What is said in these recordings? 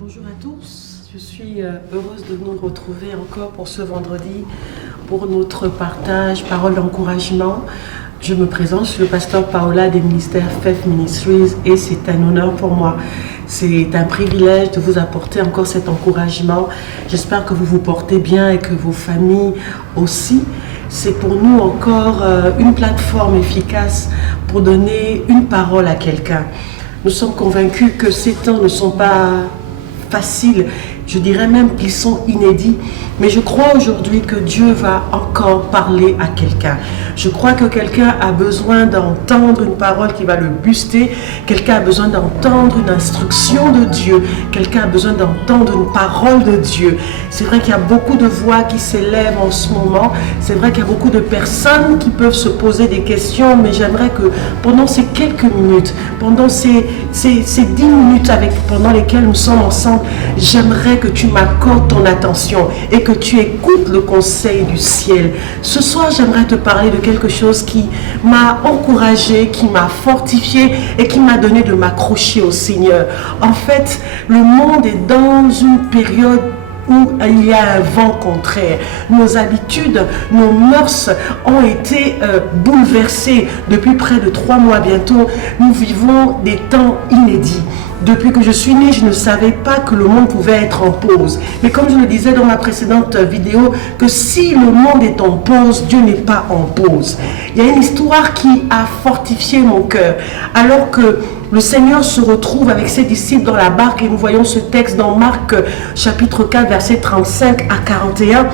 Bonjour à tous, je suis heureuse de nous retrouver encore pour ce vendredi, pour notre partage, parole d'encouragement. Je me présente, je suis le pasteur Paola des ministères FEF Ministries et c'est un honneur pour moi. C'est un privilège de vous apporter encore cet encouragement. J'espère que vous vous portez bien et que vos familles aussi. C'est pour nous encore une plateforme efficace pour donner une parole à quelqu'un. Nous sommes convaincus que ces temps ne sont pas faciles, je dirais même qu'ils sont inédits, mais je crois aujourd'hui que Dieu va encore parler à quelqu'un. Je crois que quelqu'un a besoin d'entendre une parole qui va le booster, quelqu'un a besoin d'entendre une instruction de Dieu, quelqu'un a besoin d'entendre une parole de Dieu. C'est vrai qu'il y a beaucoup de voix qui s'élèvent en ce moment, c'est vrai qu'il y a beaucoup de personnes qui peuvent se poser des questions, mais j'aimerais que pendant ces quelques minutes, pendant ces 10 minutes pendant lesquelles nous sommes ensemble, j'aimerais que tu m'accordes ton attention et que tu écoutes le conseil du ciel. Ce soir, j'aimerais te parler de quelque chose qui m'a encouragé, qui m'a fortifié et qui m'a donné de m'accrocher au Seigneur. En fait, le monde est dans une période où il y a un vent contraire. Nos habitudes, nos mœurs ont été bouleversées. Depuis près de 3 mois bientôt, nous vivons des temps inédits. Depuis que je suis née, je ne savais pas que le monde pouvait être en pause. Mais comme je le disais dans ma précédente vidéo, que si le monde est en pause, Dieu n'est pas en pause. Il y a une histoire qui a fortifié mon cœur. Alors que le Seigneur se retrouve avec ses disciples dans la barque, et nous voyons ce texte dans Marc chapitre 4, versets 35 à 41.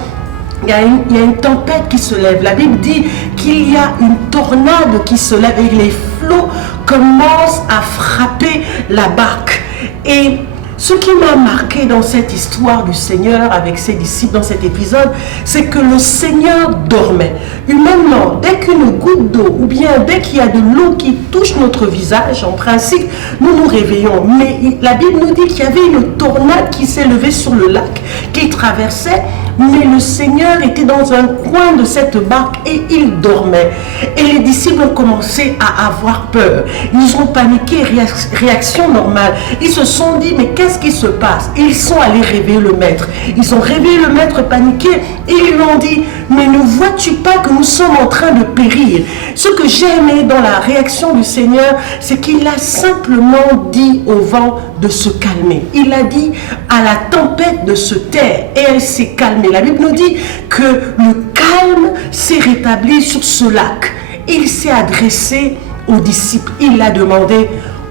Il y a une tempête qui se lève. La Bible dit qu'il y a une tornade qui se lève et les flots commencent à frapper la barque. Et ce qui m'a marqué dans cette histoire du Seigneur avec ses disciples dans cet épisode, c'est que le Seigneur dormait. Humainement, dès qu'une goutte d'eau ou bien dès qu'il y a de l'eau qui touche notre visage, en principe, nous nous réveillons. Mais la Bible nous dit qu'il y avait une tornade qui s'est levée sur le lac, qui traversait, mais le Seigneur était dans un coin de cette barque et il dormait. Et les disciples ont commencé à avoir peur. Ils ont paniqué, réaction normale. Ils se sont dit, mais qu'est-ce qui se passe? Ils sont allés réveiller le maître. Ils ont réveillé le maître paniqué et ils lui ont dit, mais ne vois-tu pas que nous sommes en train de périr? Ce que j'ai aimé dans la réaction du Seigneur, c'est qu'il a simplement dit au vent de se calmer. Il a dit à la tempête de se taire et elle s'est calmée. La Bible nous dit que le calme s'est rétabli sur ce lac. Il s'est adressé aux disciples. Il a demandé,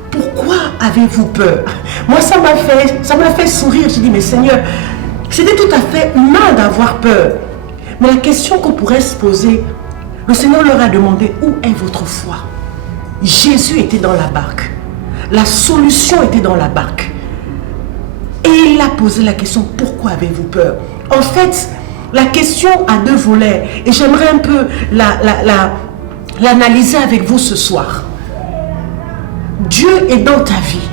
pourquoi avez-vous peur? Moi, ça m'a fait sourire. J'ai dit, mais Seigneur, c'était tout à fait humain d'avoir peur. Mais la question qu'on pourrait se poser, le Seigneur leur a demandé, où est votre foi? Jésus était dans la barque. La solution était dans la barque. Et il a posé la question, pourquoi avez-vous peur? En fait, la question a 2 volets. Et j'aimerais un peu l'analyser avec vous ce soir. Dieu est dans ta vie.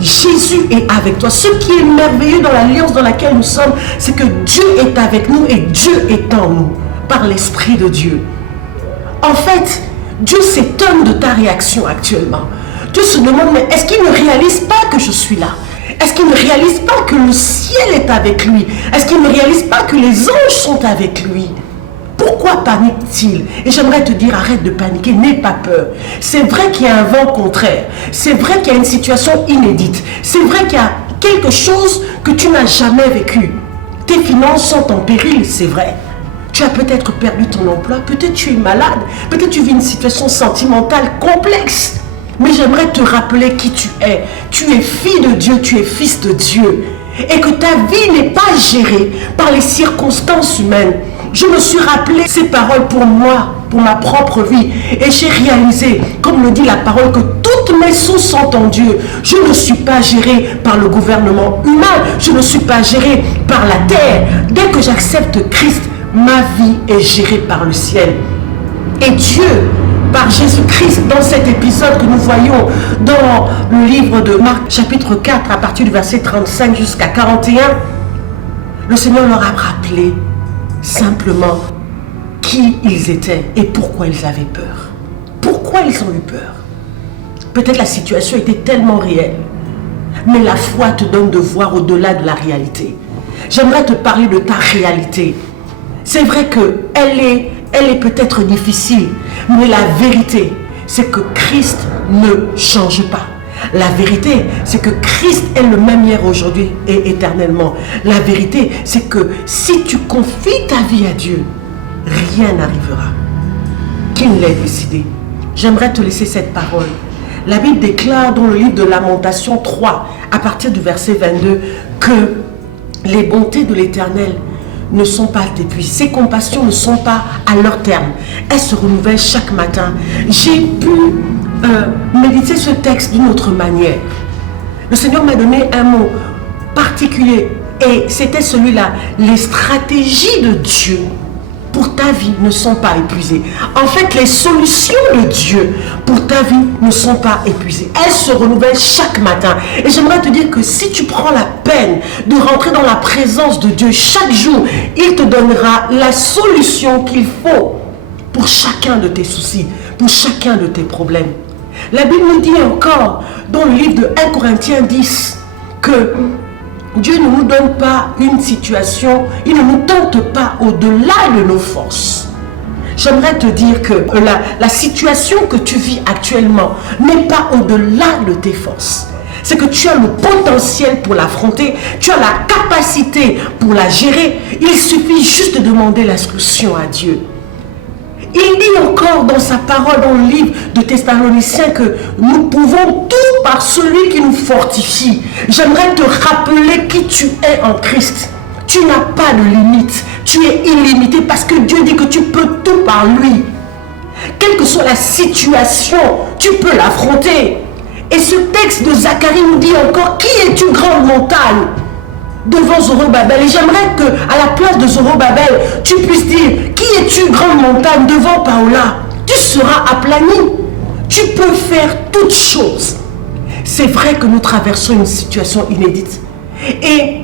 Jésus est avec toi. Ce qui est merveilleux dans l'alliance dans laquelle nous sommes, c'est que Dieu est avec nous et Dieu est en nous, par l'Esprit de Dieu. En fait, Dieu s'étonne de ta réaction actuellement. Dieu se demande, mais est-ce qu'il ne réalise pas que je suis là? Est-ce qu'il ne réalise pas que le ciel est avec lui? Est-ce qu'il ne réalise pas que les anges sont avec lui? Pourquoi panique-t-il? Et j'aimerais te dire, arrête de paniquer, n'aie pas peur. C'est vrai qu'il y a un vent contraire. C'est vrai qu'il y a une situation inédite. C'est vrai qu'il y a quelque chose que tu n'as jamais vécu. Tes finances sont en péril, c'est vrai. Tu as peut-être perdu ton emploi, peut-être tu es malade, peut-être tu vis une situation sentimentale complexe. Mais j'aimerais te rappeler qui tu es. Tu es fille de Dieu, tu es fils de Dieu. Et que ta vie n'est pas gérée par les circonstances humaines. Je me suis rappelé ces paroles pour moi, pour ma propre vie. Et j'ai réalisé, comme le dit la parole, que toutes mes sources sont en Dieu. Je ne suis pas gérée par le gouvernement humain. Je ne suis pas gérée par la terre. Dès que j'accepte Christ, ma vie est gérée par le ciel. Et Dieu, par Jésus-Christ, dans cet épisode que nous voyons dans le livre de Marc, chapitre 4, à partir du verset 35 jusqu'à 41, le Seigneur leur a rappelé simplement qui ils étaient et pourquoi ils avaient peur. Pourquoi ils ont eu peur? Peut-être la situation était tellement réelle. Mais la foi te donne de voir au-delà de la réalité. J'aimerais te parler de ta réalité. C'est vrai qu'elle est peut-être difficile, mais la vérité, c'est que Christ ne change pas. La vérité, c'est que Christ est le même hier, aujourd'hui et éternellement. La vérité, c'est que si tu confies ta vie à Dieu, rien n'arrivera. Qu'il l'ait décidé. J'aimerais te laisser cette parole. La Bible déclare dans le livre de Lamentation 3, à partir du verset 22, que les bontés de l'Éternel ne sont pas épuisées. Ses compassions ne sont pas à leur terme. Elles se renouvellent chaque matin. J'ai pu méditer ce texte d'une autre manière. Le Seigneur m'a donné un mot particulier et c'était celui-là. Les stratégies de Dieu pour ta vie ne sont pas épuisées. En fait, les solutions de Dieu pour ta vie ne sont pas épuisées. Elles se renouvellent chaque matin. Et j'aimerais te dire que si tu prends la peine de rentrer dans la présence de Dieu chaque jour, il te donnera la solution qu'il faut pour chacun de tes soucis, pour chacun de tes problèmes. La Bible nous dit encore dans le livre de 1 Corinthiens 10 que Dieu ne nous donne pas une situation, il ne nous tente pas au-delà de nos forces. J'aimerais te dire que la situation que tu vis actuellement n'est pas au-delà de tes forces. C'est que tu as le potentiel pour l'affronter, tu as la capacité pour la gérer. Il suffit juste de demander la solution à Dieu. Il dit encore dans sa parole, dans le livre de Thessaloniciens, que nous pouvons tout par celui qui nous fortifie. J'aimerais te rappeler qui tu es en Christ. Tu n'as pas de limite. Tu es illimité parce que Dieu dit que tu peux tout par lui. Quelle que soit la situation, tu peux l'affronter. Et ce texte de Zacharie nous dit encore, qui est une grande montagne devant Zorobabel? Et j'aimerais que à la place de Zorobabel, tu puisses dire, qui es-tu grande montagne devant Paola? Tu seras aplani. Tu peux faire toutes choses. C'est vrai que nous traversons une situation inédite. Et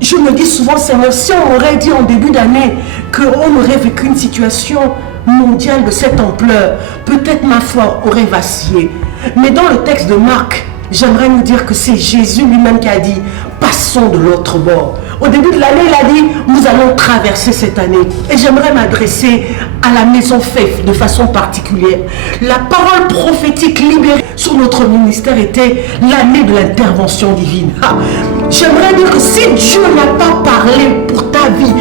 je me dis souvent, Seigneur, si on m'aurait dit en début d'année qu'on aurait vécu une situation mondiale de cette ampleur, peut-être ma foi aurait vacillé. Mais dans le texte de Marc, j'aimerais nous dire que c'est Jésus lui-même qui a dit, passons de l'autre bord. Au début de l'année, il a dit, nous allons traverser cette année. Et j'aimerais m'adresser à la maison FEF de façon particulière. La parole prophétique libérée sur notre ministère était l'année de l'intervention divine. J'aimerais dire que si Dieu n'a pas parlé pour ta vie,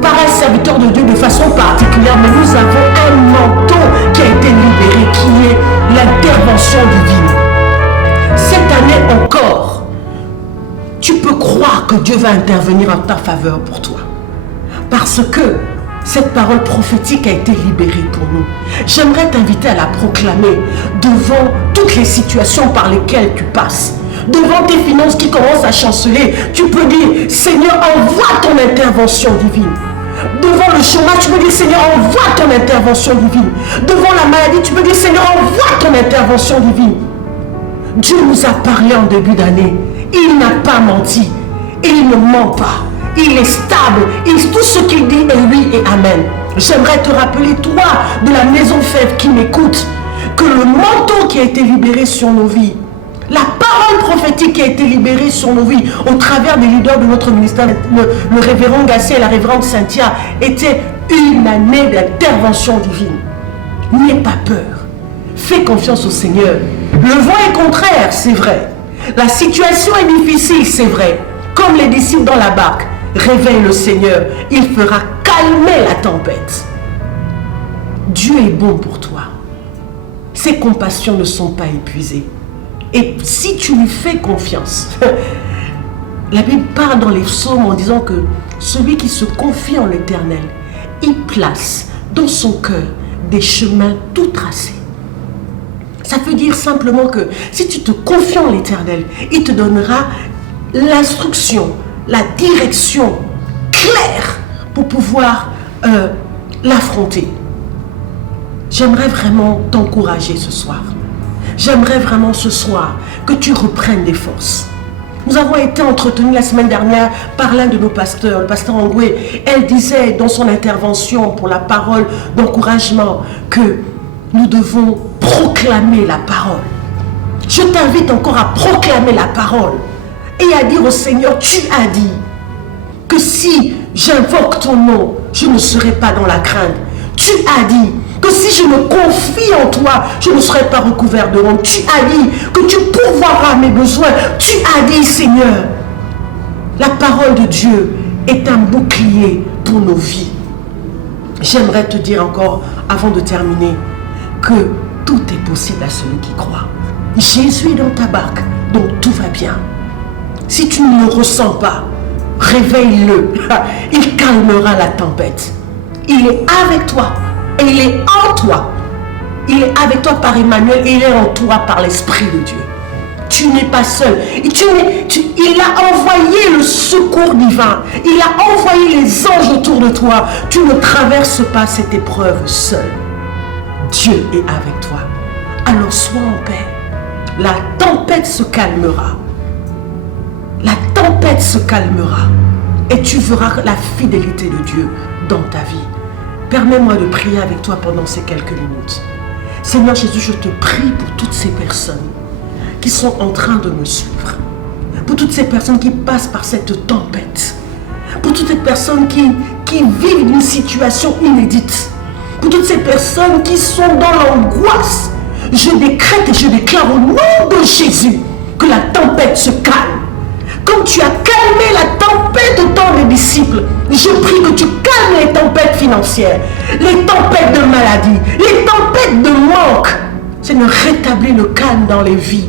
par un serviteur de Dieu de façon particulière, mais nous avons un manteau qui a été libéré, qui est l'intervention divine. Cette année encore, tu peux croire que Dieu va intervenir en ta faveur pour toi. Parce que cette parole prophétique a été libérée pour nous. J'aimerais t'inviter à la proclamer devant toutes les situations par lesquelles tu passes. Devant tes finances qui commencent à chanceler, tu peux dire, Seigneur, envoie ton intervention divine. Devant le chômage, tu peux dire, Seigneur, envoie ton intervention divine. Devant la maladie, tu peux dire, Seigneur, envoie ton intervention divine. Dieu nous a parlé en début d'année. Il n'a pas menti. Il ne ment pas. Il est stable. Tout ce qu'il dit est oui et amen. J'aimerais te rappeler, toi, de la maison Fève qui m'écoute, que le manteau qui a été libéré sur nos vies, la parole prophétique qui a été libérée sur nos vies au travers des leaders de notre ministère, le révérend Gassé et la révérende Cynthia, était une année d'intervention divine. N'aie pas peur. Fais confiance au Seigneur. Le vent est contraire, c'est vrai. La situation est difficile, c'est vrai. Comme les disciples dans la barque, réveille le Seigneur. Il fera calmer la tempête. Dieu est bon pour toi. Ses compassions ne sont pas épuisées. Et si tu lui fais confiance, la Bible parle dans les psaumes en disant que celui qui se confie en l'Éternel, il place dans son cœur des chemins tout tracés. Ça veut dire simplement que si tu te confies en l'Éternel, il te donnera l'instruction, la direction claire pour pouvoir l'affronter. J'aimerais vraiment t'encourager ce soir. J'aimerais vraiment ce soir que tu reprennes des forces. Nous avons été entretenus la semaine dernière par l'un de nos pasteurs, le pasteur Angoué. Elle disait dans son intervention pour la parole d'encouragement que nous devons proclamer la parole. Je t'invite encore à proclamer la parole et à dire au Seigneur, tu as dit que si j'invoque ton nom, je ne serai pas dans la crainte. Tu as dit que si je me confie en toi, je ne serai pas recouvert de honte. Tu as dit que tu pourvoiras mes besoins. Tu as dit, Seigneur, la parole de Dieu est un bouclier pour nos vies. J'aimerais te dire encore, avant de terminer, que tout est possible à celui qui croit. Jésus est dans ta barque, donc tout va bien. Si tu ne le ressens pas, réveille-le. Il calmera la tempête. Il est avec toi et il est en toi. Il est avec toi par Emmanuel et il est en toi par l'Esprit de Dieu. Tu n'es pas seul. Il a envoyé le secours divin. Il a envoyé les anges autour de toi. Tu ne traverses pas cette épreuve seul. Dieu est avec toi. Alors sois en paix. La tempête se calmera. La tempête se calmera. Et tu verras la fidélité de Dieu dans ta vie. Permets-moi de prier avec toi pendant ces quelques minutes. Seigneur Jésus, je te prie pour toutes ces personnes qui sont en train de me suivre. Pour toutes ces personnes qui passent par cette tempête. Pour toutes ces personnes qui vivent une situation inédite. Pour toutes ces personnes qui sont dans l'angoisse. Je décrète et je déclare au nom de Jésus que la tempête se calme. Comme tu as calmé la tempête au temps des disciples, je prie que tu calmes les tempêtes financières, les tempêtes de maladie, les tempêtes de manque. Seigneur, rétablis le calme dans les vies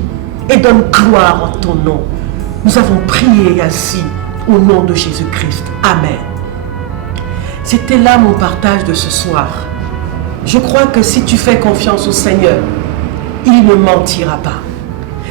et donne gloire en ton nom. Nous avons prié ainsi au nom de Jésus-Christ. Amen. C'était là mon partage de ce soir. Je crois que si tu fais confiance au Seigneur, il ne mentira pas.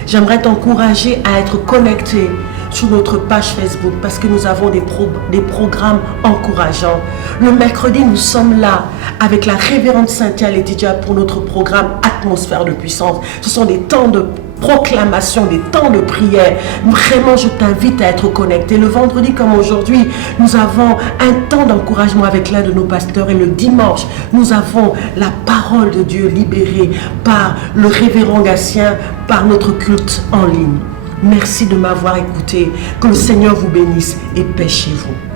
J'aimerais t'encourager à être connecté sur notre page Facebook parce que nous avons des programmes encourageants. Le mercredi, nous sommes là avec la révérende Cynthia Letitia pour notre programme Atmosphère de puissance. Ce sont des temps de proclamation, des temps de prière. Vraiment, je t'invite à être connecté. Le vendredi comme aujourd'hui, nous avons un temps d'encouragement avec l'un de nos pasteurs et le dimanche, nous avons la parole de Dieu libérée par le révérend Gatien, par notre culte en ligne. Merci de m'avoir écouté. Que le Seigneur vous bénisse et paix chez vous.